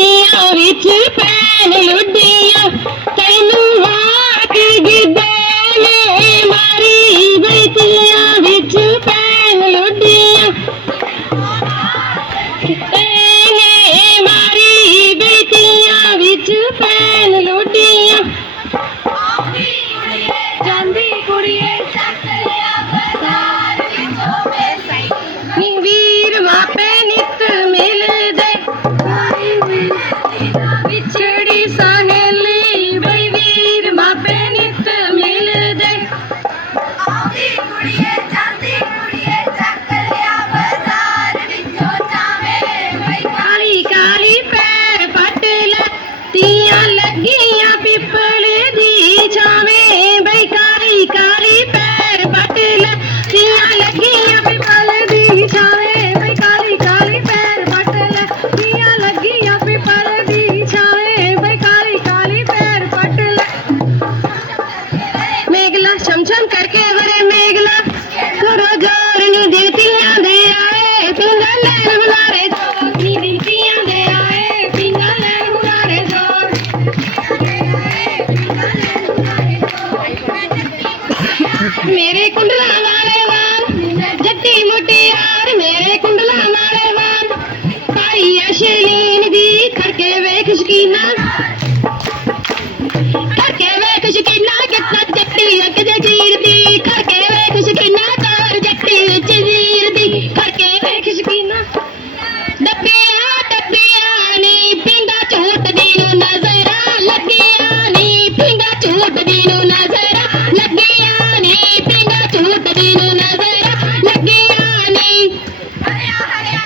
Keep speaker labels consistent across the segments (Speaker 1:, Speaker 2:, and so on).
Speaker 1: ലുഡിയ വിറ്റ് പാലുഡിയ കൈനും ਸ਼ਕੀਨਾ। ਕਰਕੇ ਵੇਖ ਸ਼ਕੀਨਾ ਕਿੰਨਾ ਜੱਟੀ ਅੱਗ ਦੇ ਜੀਰ ਦੀ। ਕਰਕੇ ਵੇਖ ਸ਼ਕੀਨਾ, ਤਾਰ ਜੱਟੀ ਵਿੱਚ ਜੀਰ ਦੀ। ਕਰਕੇ ਵੇਖ ਸ਼ਕੀਨਾ। ਡੱਬੀਆਂ ਡੱਬੀਆਂ ਨੀ ਪਿੰਗਾ ਝੂਟ ਦੀ ਨੂੰ ਨਜ਼ਰਾਂ। ਲੱਗੀਆਂ ਨੀ ਪਿੰਗਾ ਝੂਟ ਦੀ ਨੂੰ ਨਜ਼ਰਾਂ। ਲੱਗੀਆਂ ਨੀ ਪਿੰਗਾ ਝੂਟ ਦੀ ਨੂੰ ਨਜ਼ਰਾਂ। ਲੱਗੀਆਂ ਨੀ।
Speaker 2: ਹਰਿਆ ਹਰਿਆ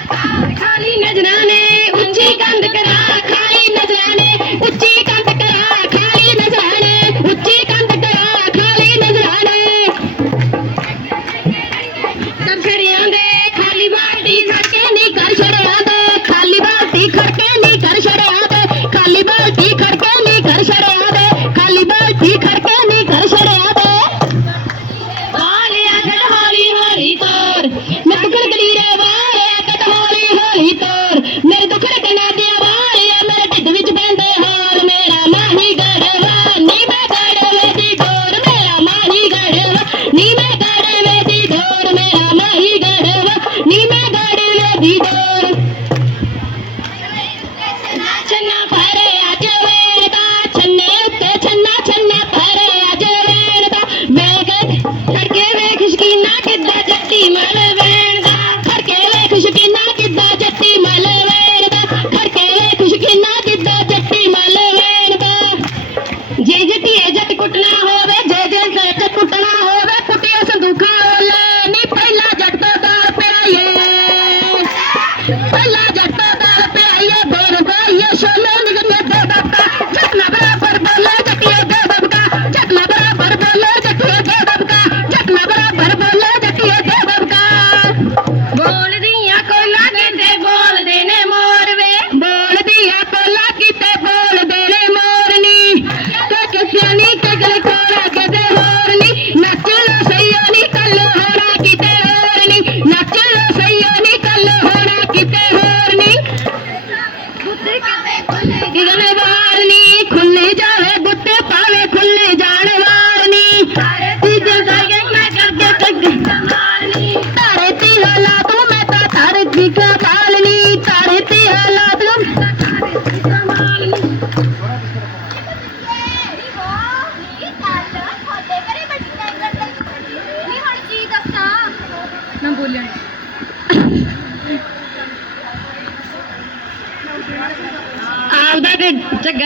Speaker 1: ਖਾਲੀ ਨਜ਼ਰਾਂ ਨੇ, ਉੱਚੀ ਗੰਦ ਕਰਾ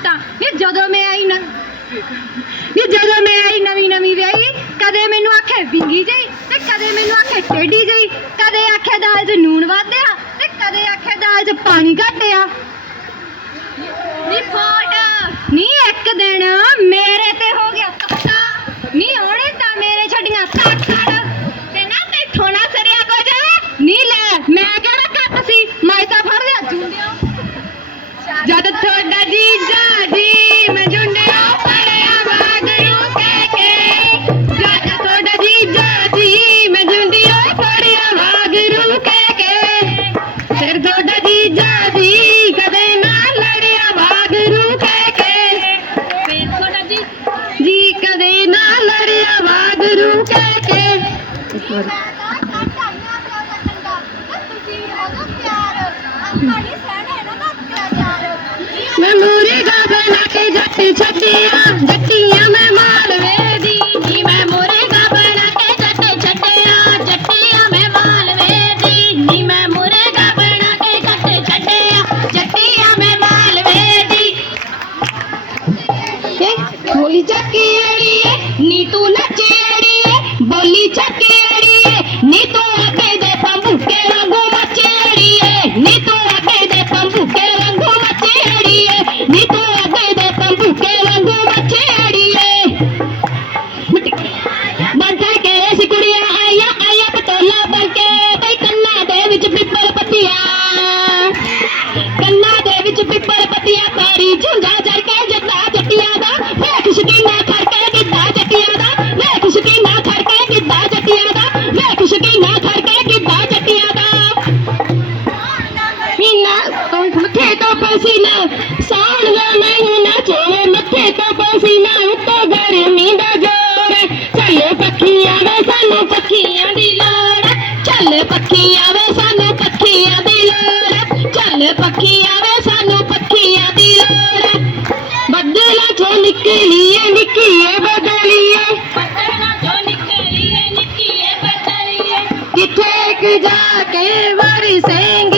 Speaker 1: ਦਿੱਤਾ। ਨੀ ਜਦੋਂ ਮੈਂ ਆਈ ਨਾ ਨੀ ਜਦੋਂ ਮੈਂ ਆਈ ਨਵੀਂ ਨਵੀਂ ਵਿਆਹੀ, ਕਦੇ ਮੈਨੂੰ ਆਖੇ ਵਿੰਗੀ ਜਾਈ ਤੇ ਕਦੇ ਮੈਨੂੰ ਆਖੇ ਟੇਢੀ ਜਾਈ ਕਦੇ ਆਖੇ ਦਾਲ 'ਚ ਨੂਣ ਵਾਧਿਆ ਤੇ ਕਦੇ ਆਖੇ ਦਾਲ 'ਚ ਪਾਣੀ ਘਟਿਆ ਜੱਟ ਛੱਡਿਆ ਜੱਟੀਆਂ ਮੈਂ ਮਾਲਵੇ ਦੀ ਨੀ ਮੈਂ ਮੋਰੇ ਦਾ ਬਣਾ ਕੇ ਜੱਟ ਛੱਡਿਆ ਜੱਟੀਆਂ ਮੈਂ ਮਾਲਵੇ ਦੀ ਨੀ ਮੈਂ ਮੋਰੇ ਦਾ ਬਣਾ ਕੇ ਜੱਟ ਛੱਡਿਆ ਜੱਟੀਆਂ ਮੈਂ ਮਾਲਵੇ ਦੀ ਹੋਲੀ ਚੱਕੀ ਪਸੀਨਾ ਉੱਤੋਂ ਗਰਮੀ ਦਾ ਜ਼ੋਰ। ਚੱਲ ਪੱਖੀਆਂ ਵੇ ਸਾਨੂੰ ਪੱਖੀਆਂ ਦੀ ਲੋੜ। ਚੱਲ ਪੱਖੀਆਂ ਵੇ ਸਾਨੂੰ ਪੱਖੀਆਂ ਦੀ ਲੋੜ। ਚੱਲ ਪੱਖੀਆਂ ਵੇ ਸਾਨੂੰ ਪੱਖੀਆਂ ਦੀ ਲੋੜ। ਬੱਦਲਾਂ ਚੋਂ ਨਿਕਲੀਏ ਨਿੱਕੀਏ ਬਦਲੀਏ। ਬੱਦਲਾਂ ਚੋਂ ਨਿਕਲੀਏ ਨਿੱਕੀਏ ਬਦਲੀਏ। ਕਿੱਥੇ ਕਿ ਜਾ ਕੇ ਵਾਰੀ ਸਿੰਘ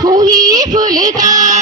Speaker 1: 红衣服的党